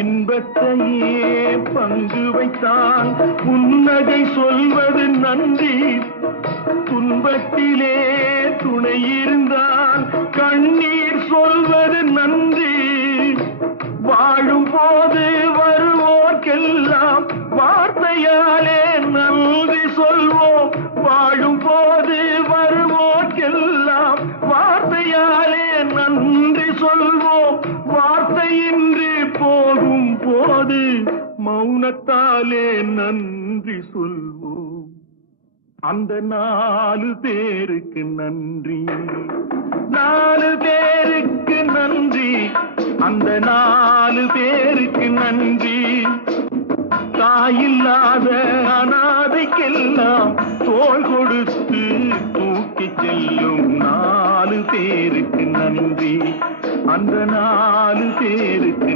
இன்பத்தையே பங்கு வைத்தான் புன்னகை சொல்வது நன்றி. துன்பத்திலே துணை இருந்தால் கண்ணீர் சொல்வது நன்றி. வாழும் போது வருவோர்க்கெல்லாம் வார்த்தையாலே நன்றி சொல்வோம். வாழும் போது வருவோர்க்கெல்லாம் வார்த்தையாலே நன்றி சொல்வோம். வார்த்தையின்றி போகும் போது மௌனத்தாலே நன்றி சொல்வோம். அந்த 4 பேருக்கு நன்றி, 4 பேருக்கு நன்றி, அந்த 4 பேருக்கு நன்றி. தாயில்லாத அனாதைக்கெல்லாம் தோள் கொடுத்து தூக்கிச் செல்லும் 4 பேருக்கு நன்றி, அந்த 4 பேருக்கு